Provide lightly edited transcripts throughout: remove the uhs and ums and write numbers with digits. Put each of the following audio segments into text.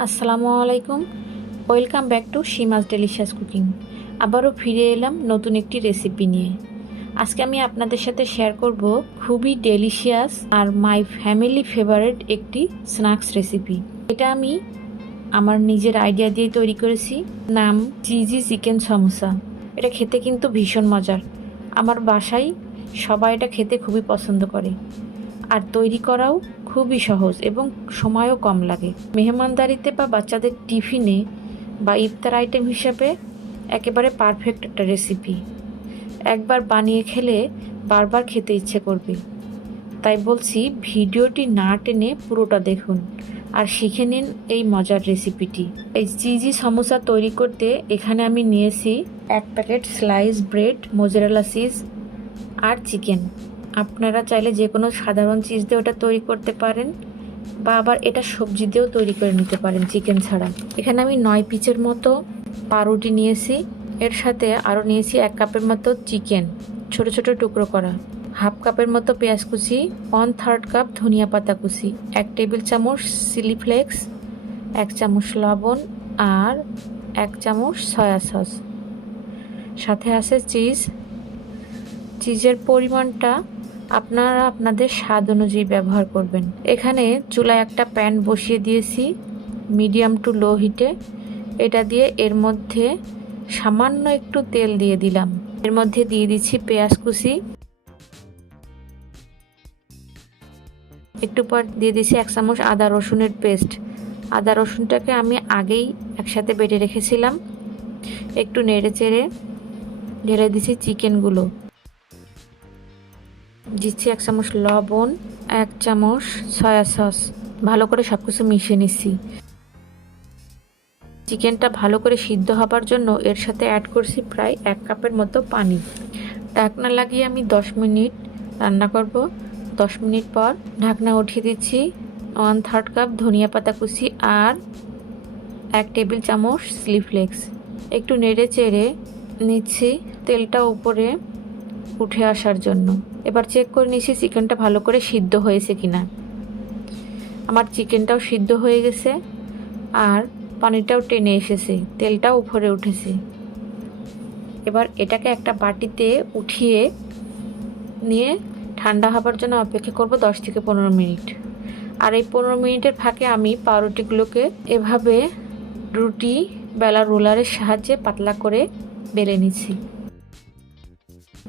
আসসালামু আলাইকুম। Welcome back to Seema's delicious cooking. আবারও ফিরে এলাম নতুন একটি রেসিপি নিয়ে। আজকে আমি আপনাদের সাথে শেয়ার করব খুবই ডেলিশিয়াস আর মাই ফ্যামিলি ফেভারিট একটি স্ন্যাক্স রেসিপি। এটা আমি আমার নিজের আইডিয়া দিয়ে তৈরি করেছি। নাম চিজি চিকেন সমোসা। এটা খেতে কিন্তু ভীষণ মজার। আমার বাসায় সবাই এটা খেতে খুবই পছন্দ করে, আর তৈরি করাও খুবই সহজ এবং সময়ও কম লাগে। মেহমানদারিতে বা বাচ্চাদের টিফিনে বা ইফতার আইটেম হিসাবে একেবারে পারফেক্ট একটা রেসিপি। একবার বানিয়ে খেলে বারবার খেতে ইচ্ছে করবে। তাই বলছি, ভিডিওটি না টেনে পুরোটা দেখুন আর শিখে নিন এই মজার রেসিপিটি। এই চিজি সমোসা তৈরি করতে এখানে আমি নিয়েছি 1 packet slice bread, mozzarella cheese আর চিকেন। আপনারা চাইলে যে কোনো সাধারণ চিজ দিয়ে ওটা তৈরি করতে পারেন, বা আবার এটা সবজি দিয়েও তৈরি করে নিতে পারেন চিকেন ছাড়া। এখানে আমি 9 পিসের মতো পাউরুটি নিয়েছি। এর সাথে আরও নিয়েছি 1 কাপের মতো চিকেন ছোট ছোট টুকরো করা, 1/2 কাপের মতো পেঁয়াজ কুচি, 1/3 কাপ ধনিয়া পাতা কুচি, 1 টেবিল চামচ চিলি ফ্লেক্স, 1 চামচ লবণ আর 1 চামচ সয়া সস। সাথে আছে চিজ। চিজের পরিমাণটা আপনারা আপনাদের স্বাদ অনুযায়ী ব্যবহার করবেন। এখানে চুলায় একটা প্যান বসিয়ে দিয়েছি মিডিয়াম টু লো হিটে। এটা দিয়ে এর মধ্যে সামান্য একটু তেল দিয়ে দিলাম। এর মধ্যে দিয়ে দিচ্ছি পেঁয়াজ কুচি, একটু পর দিয়ে দিচ্ছি 1 চামচ আদা রসুনের পেস্ট। আদা রসুনটাকে আমি আগেই একসাথে বেটে রেখেছিলাম। একটু নেড়ে চেড়ে ঢেলে দিচ্ছি চিকেনগুলো। দিচ্ছি 1 চামচ লবণ, 1 চামচ সয়া সস। ভালো করে সব কিছু মিশিয়ে নিচ্ছি। চিকেনটা ভালো করে সিদ্ধ হবার জন্য এর সাথে অ্যাড করছি প্রায় 1 কাপের মতো পানি। ঢাকনা লাগিয়ে আমি 10 মিনিট রান্না করব। 10 মিনিট পর ঢাকনা উঠিয়ে দিচ্ছি। 1/3 কাপ ধনিয়া পাতা কুচি আর 1 টেবিল চামচ চিলি ফ্লেক্স। একটু নেড়ে চেড়ে নিচ্ছি তেলটা উপরে উঠে আসার জন্য। এবার চেক করে নিচ্ছি চিকেনটা ভালো করে সিদ্ধ হয়েছে কিনা। আমার চিকেনটাও সিদ্ধ হয়ে গেছে আর পানিটাও টেনে এসেছে, তেলটাও উপরে উঠেছে। এবার এটাকে একটা বাটিতে উঠিয়ে নিয়ে ঠান্ডা হবার জন্য অপেক্ষা করব 10 থেকে 15 মিনিট। আর এই 15 মিনিটের ফাঁকে আমি পাউরুটিগুলোকে এভাবে রুটি বেলা রোলারের সাহায্যে পাতলা করে বেলে নিচ্ছি।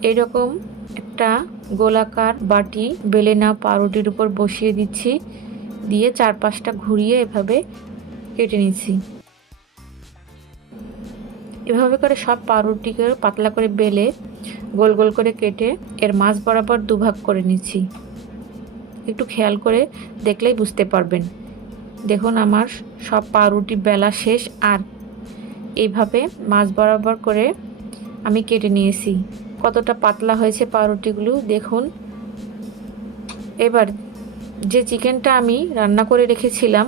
এরকম একটা গোলাকার বাটি বেলে নেওয়া পাউরুটির উপর বসিয়ে দিচ্ছি, দিয়ে 4-5টা ঘুরিয়ে এভাবে কেটে নিচ্ছি। এভাবে করে সব পাউরুটিকে পাতলা করে বেলে গোল গোল করে কেটে এর মাঝ বরাবর 2 ভাগ করে নিচ্ছি। একটু খেয়াল করে দেখলেই বুঝতে পারবেন। দেখুন, আমার সব পাউরুটি বেলা শেষ আর এইভাবে মাঝ বরাবর করে আমি কেটে নিয়েছি। কতটা পাতলা হয়েছে পাউরুটিগুলো দেখুন। এবার যে চিকেনটা আমি রান্না করে রেখেছিলাম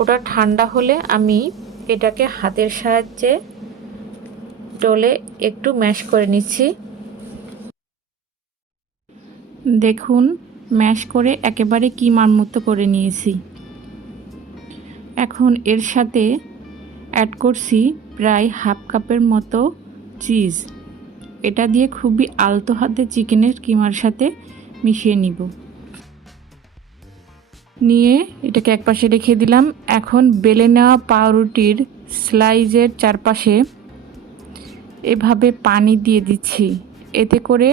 ওটা ঠান্ডা হলে আমি এটাকে হাতের সাহায্যে ডলে একটু ম্যাশ করে নিচ্ছি। দেখুন, ম্যাশ করে একেবারে কিমার মতো করে নিয়েছি। এখন এর সাথে অ্যাড করছি প্রায় 1/2 কাপের মতো চিজ। এটা দিয়ে খুবই আলতো হাতে চিকেনের কিমার সাথে মিশিয়ে নিব। নিয়ে এটাকে একপাশে রেখে দিলাম। এখন বেলে নেওয়া পাউরুটির স্লাইজের চারপাশে এভাবে পানি দিয়ে দিচ্ছি। এতে করে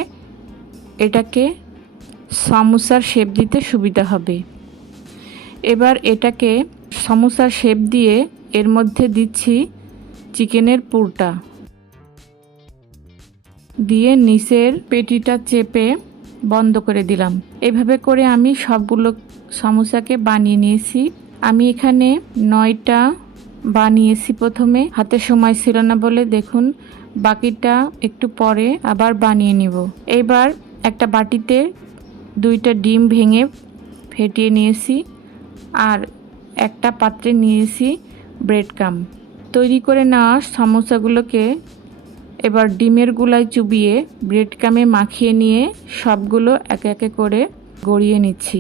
এটাকে সমোসার শেপ দিতে সুবিধা হবে। এবার এটাকে সমোসার শেপ দিয়ে এর মধ্যে দিচ্ছি চিকেনের পুরটা, দিয়ে নিচের পেটিটা চেপে বন্ধ করে দিলাম। এভাবে করে আমি সবগুলো সমোসাকে বানিয়ে নিয়েছি। আমি এখানে 9টা বানিয়েছি প্রথমে, হাতে সময় ছিল না বলে। দেখুন, বাকিটা একটু পরে আবার বানিয়ে নিব। এবার একটা বাটিতে 2টা ডিম ভেঙে ফেটিয়ে নিয়েছি আর একটা পাত্রে নিয়েছি ব্রেডকাম। তৈরি করে নেওয়া সমোসাগুলোকে এবার ডিমের গুলায় চুবিয়ে ব্রেডকামে মাখিয়ে নিয়ে সবগুলো একে একে করে গড়িয়ে নিচ্ছি।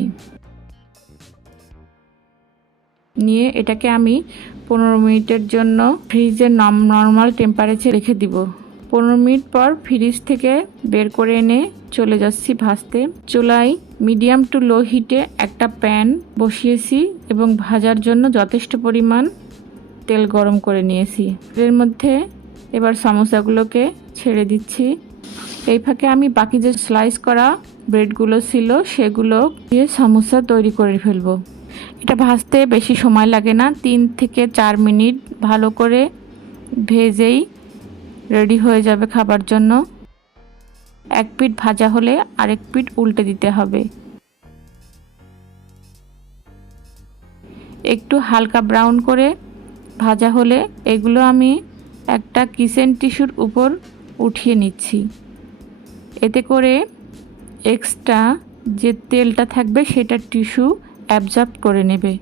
নিয়ে এটাকে আমি 15 মিনিটের জন্য ফ্রিজে নর্মাল টেম্পারেচারে রেখে দিব। 15 মিনিট পর ফ্রিজ থেকে বের করে এনে চলে যাচ্ছি ভাজতে। চুলায় মিডিয়াম টু লো হিটে একটা প্যান বসিয়েছি এবং ভাজার জন্য যথেষ্ট পরিমাণ তেল গরম করে নিয়েছি। এর মধ্যে এবার সমোসাগুলোকে ছেড়ে দিচ্ছি। এই ফাঁকে আমি বাকি যে স্লাইস করা ব্রেডগুলো ছিল সেগুলো দিয়ে সমোসা তৈরি করে ফেলবো। এটা ভাজতে বেশি সময় লাগে না, 3 থেকে 4 মিনিট ভালো করে ভেজেই রেডি হয়ে যাবে খাবার জন্য। এক পিঠ ভাজা হলে আরেক পিঠ উল্টে দিতে হবে। একটু হালকা ব্রাউন করে ভাজা হলে এগুলো আমি একটা কিচেন টিস্যুর উপর উঠিয়ে নিচ্ছি। এতে করে এক্সট্রা যে তেলটা থাকবে সেটা টিস্যু অ্যাবজর্ব করে নেবে।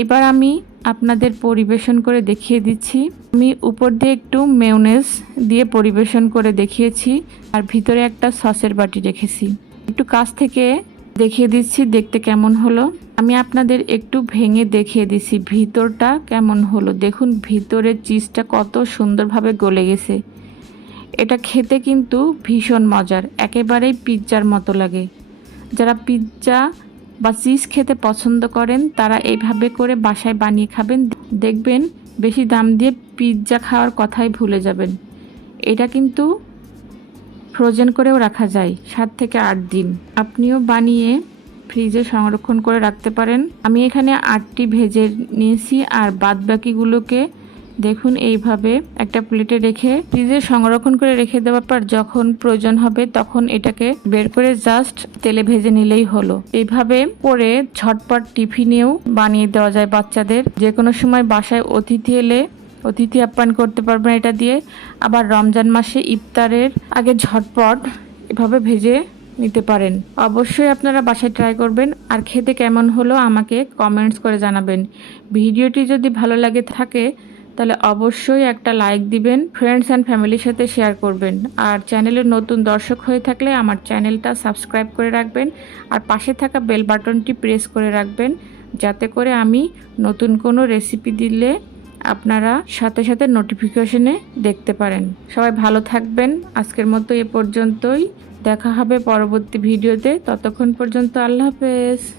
এবার আমি আপনাদের পরিবেশন করে দেখিয়ে দিচ্ছি। আমি উপর দিয়ে একটু মেয়োনেজ দিয়ে পরিবেশন করে দেখিয়েছি আর ভিতরে একটা সসের বাটি রেখেছি। একটু কাছ থেকে দেখিয়ে দিচ্ছি দেখতে কেমন হলো। আমি আপনাদের একটু ভেঙে দেখিয়ে দিচ্ছি ভিতরটা কেমন হলো। দেখুন ভিতরের চিজটা কত সুন্দরভাবে গলে গেছে। এটা খেতে কিন্তু ভীষণ মজার, একেবারেই পিৎজার মতো লাগে। যারা পিৎজা বা চিজ খেতে পছন্দ করেন তারা এইভাবে করে বাসায় বানিয়ে খাবেন, দেখবেন বেশি দাম দিয়ে পিৎজা খাওয়ার কথাই ভুলে যাবেন। এটা কিন্তু ফ্রোজেন করেও রাখা যায় 7 থেকে 8 দিন। আপনিও বানিয়ে ফ্রিজে সংরক্ষণ করে রাখতে পারেন। আমি এখানে 8টি ভেজে নিয়েছি আর বাদবাকিগুলোকে দেখুন এইভাবে একটা প্লেটে রেখে ফ্রিজে সংরক্ষণ করে রেখে দেওয়ার পর যখন প্রয়োজন হবে তখন এটাকে বের করে জাস্ট তেলে ভেজে নিলেই হলো। এইভাবে করে ঝটপট টিফিনেও বানিয়ে দেওয়া যায় বাচ্চাদের। যে কোনো সময় বাসায় অতিথি এলে অতিথি আপ্যায়ন করতে পারবেন এটা দিয়ে। আবার রমজান মাসে ইফতারের আগে ঝটপট এভাবে ভেজে নিতে পারেন। অবশ্যই আপনারা বাসায় ট্রাই করবেন আর খেতে কেমন হলো আমাকে কমেন্টস করে জানাবেন। ভিডিওটি যদি ভালো লাগে থাকে তাহলে অবশ্যই একটা লাইক দিবেন, ফ্রেন্ডস অ্যান্ড ফ্যামিলির সাথে শেয়ার করবেন। আর চ্যানেলের নতুন দর্শক হয়ে থাকলে আমার চ্যানেলটা সাবস্ক্রাইব করে রাখবেন আর পাশে থাকা বেল বাটনটি প্রেস করে রাখবেন, যাতে করে আমি নতুন কোনো রেসিপি দিলে আপনারা সাথে সাথে নোটিফিকেশনে দেখতে পারেন। সবাই ভালো থাকবেন। আজকের মতো এ পর্যন্তই। দেখা হবে পরবর্তী ভিডিওতে। ততক্ষণ পর্যন্ত আল্লাহ হাফেজ।